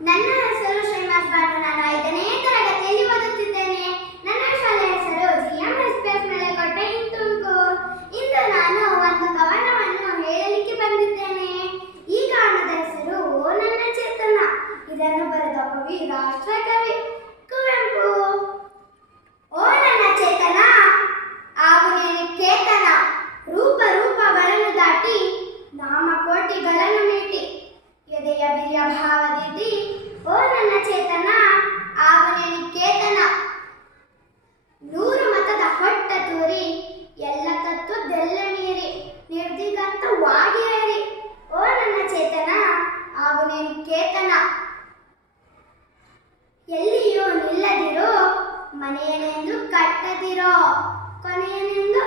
ನನ್ನ ಹೆಸರು ಶ್ರೀನಿವಾಸ್ ಬಾನು. ನಾನು ಐದನೇ ತರಗತಿಯಲ್ಲಿ ಓದುತ್ತಿದ್ದೇನೆ. ನನ್ನ ಶಾಲೆಯ ಹೆಸರು G M S P S ಕೊಟ್ಟೆ ಇಂತುಂಕು ಇಂದು ನಾನು ಒಂದು ಕವನವನ್ನು ಹೇಳಲಿಕ್ಕೆ ಬಂದಿದ್ದೇನೆ. ಈ ಕವನದ ಹೆಸರು ಓ ನನ್ನ ಚೇತನ. ಇದನ್ನು ಬರೆದ ಕವಿ ರಾಷ್ಟ್ರಕವಿ ಭಾವದಿದ್ದಿ ಓ ನನ್ನ ಚೇತನ ಆಗು ನಿಕೇತನ ಕೇತನ. ನೂರು ಮತದ ಹೊಟ್ಟ ತೂರಿ, ಎಲ್ಲ ತತ್ವದೆಲ್ಲ ಮೀರಿ ನಿರ್ದಿಗಂತವಾಗಿರಿ ಓ ನನ್ನ ಚೇತನ ಆಗು ನಿಕೇತನ ಕೇತನ. ಎಲ್ಲಿಯೂ ನಿಲ್ಲದಿರೋ, ಮನೆಯನೆಂದು ಕಟ್ಟದಿರೋ, ಕೊನೆಯನೆಂದು